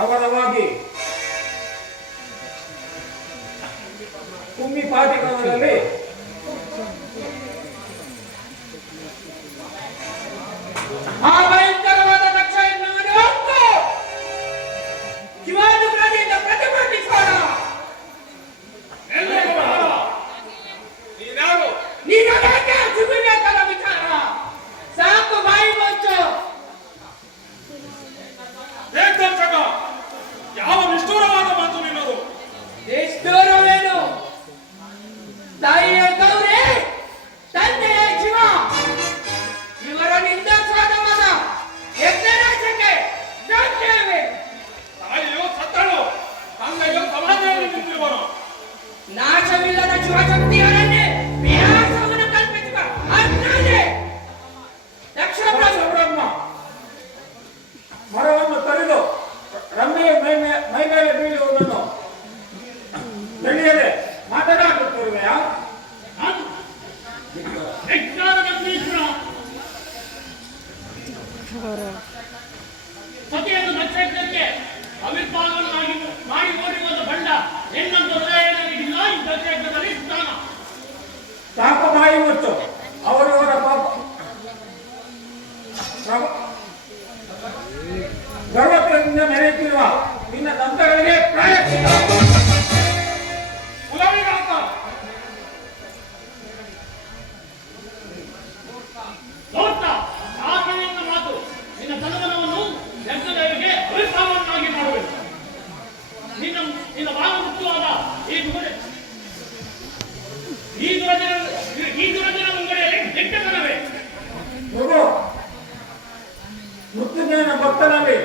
ಅವರವಾಗಿ ಕುಮ್ಮಿ ಪಾಠಿಗಳಲ್ಲಿ ಆ ಅವರು ಸತಿಯನ್ನು ನಕ್ಷತ್ರಕ್ಕೆ ಅವಿರ್ಭಾವವನ್ನಾಗಿ ಬಂಡ ಹೆಣ್ಣಂತ ಉದಯ ಇಲ್ಲ ಈ ಪ್ರತ್ಯೇಕದಲ್ಲಿ ಸ್ಥಾನ. ತಾಪಮಾಯಿ ಮತ್ತು కొత్తదండి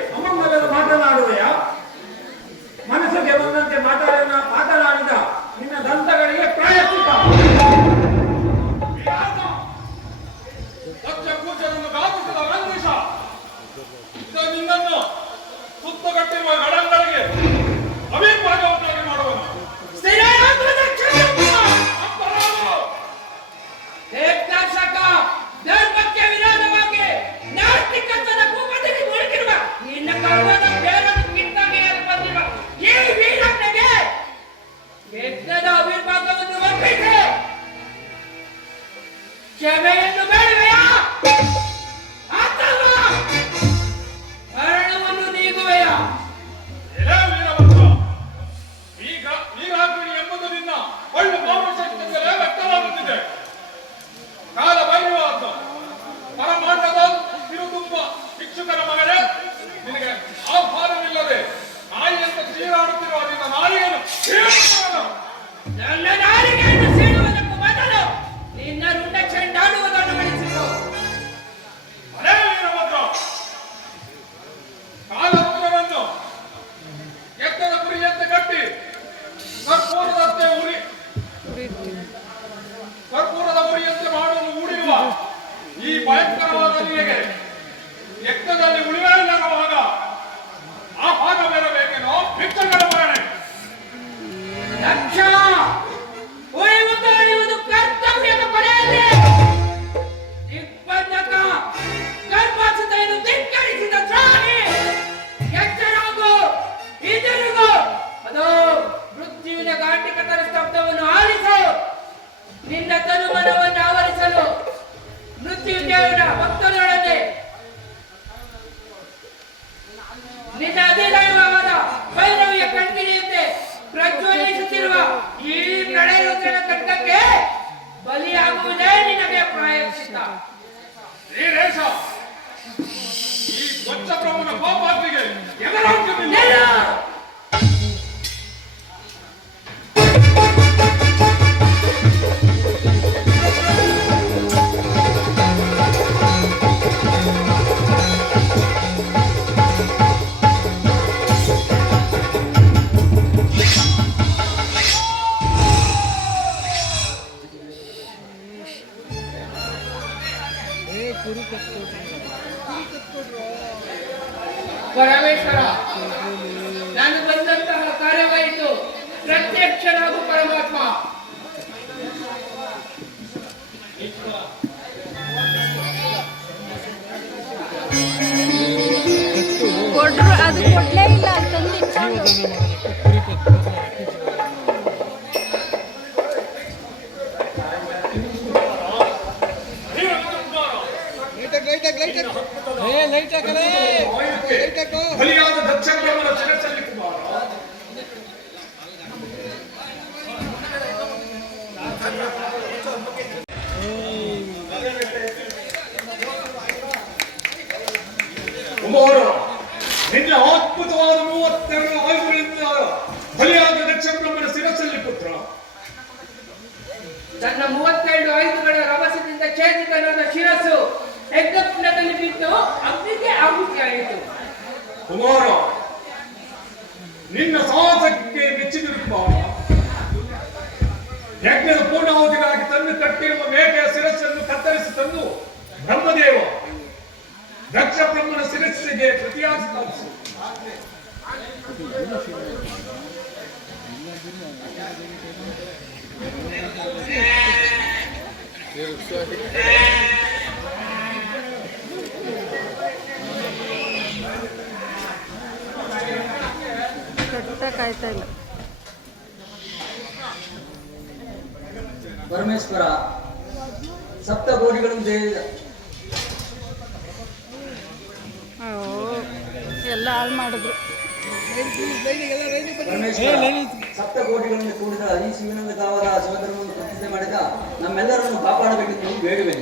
ಜಗತ್ತಿಗೆ ಯಜ್ಞದಲ್ಲಿ ಉಳಿಯಾಳ ಈ ಬಚ್ಚ ಪ್ರಭುನ ಪಾಪ ಎಲ್ಲರೂ ನಂತರ ನಾನು ಬಂದಂತಹ ಕಾರ್ಯವಾಯಿತು. ಪ್ರತ್ಯಕ್ಷನಾದ ಪರಮಾತ್ಮ. ಕೊಟ್ರು ಅದು ಕೊಡ್ಲೇ ಇಲ್ಲ ಅಂತಂದು ಬಲಿಯಾದ ದಕ್ಷಿಣಗಳ ಶಿರಸ್ಸಲ್ಲಿ ಕುಮಾರ ಕುಮಾರ ನಿನ್ನ ಅದ್ಭುತವಾದ ಮೂವತ್ತೆರಡು ಆಯುಧಗಳಿಂದ ಬಲಿಯಾದ ದಕ್ಷಬ್ರಹ್ಮನ ಶಿರಸಲ್ಲಿ ಪುತ್ರ ನನ್ನ ಮೂವತ್ತೆರಡು ಆಯುಧಗಳ ರಭಸದಿಂದ ಶಿರಸ್ಸು ಯಜ್ಞಕುಂಡದಲ್ಲಿ ಬಿದ್ದು ಅಗ್ನಿಗೆ ಆಹುತಿಯಾಯಿತು ಕುಮಾರ ನಿನ್ನ ಸಾಹಸಕ್ಕೆ ಮೆಚ್ಚಿದಿರುವ ಯಜ್ಞದ ಪೂರ್ಣಾವಧಿಗಾಗಿ ತಂದು ಕಟ್ಟಿರುವ ಮೇಕೆಯ ಶಿರಸ್ಸನ್ನು ಕತ್ತರಿಸಿ ತಂದು ಬ್ರಹ್ಮದೇವ ದಕ್ಷ ಬ್ರಹ್ಮನ ಶಿರಸ್ಸಿಗೆ ಪ್ರತಿಯಾಗಿ ಸ್ಥಾಪಿಸು ಕಟ್ಟಕ್ಕಾಯ್ತಾ ಇಲ್ಲ. ಪರಮೇಶ್ವರ ಸಪ್ತ ಓ ಎಲ್ಲ ಹಾಳು ಮಾಡಿದ್ರು. ಸಪ್ತ ಕೋಟಿಗಳನ್ನು ಕೂಡಿದ ಈ ಶಿವನಂದ ಕಾವದ ಶಿವಧರ್ಮವನ್ನು ಪ್ರತಿಷ್ಠೆ ಮಾಡಿದ ನಮ್ಮೆಲ್ಲರನ್ನು ಕಾಪಾಡಬೇಕೆಂದು ಬೇಡುವೆ.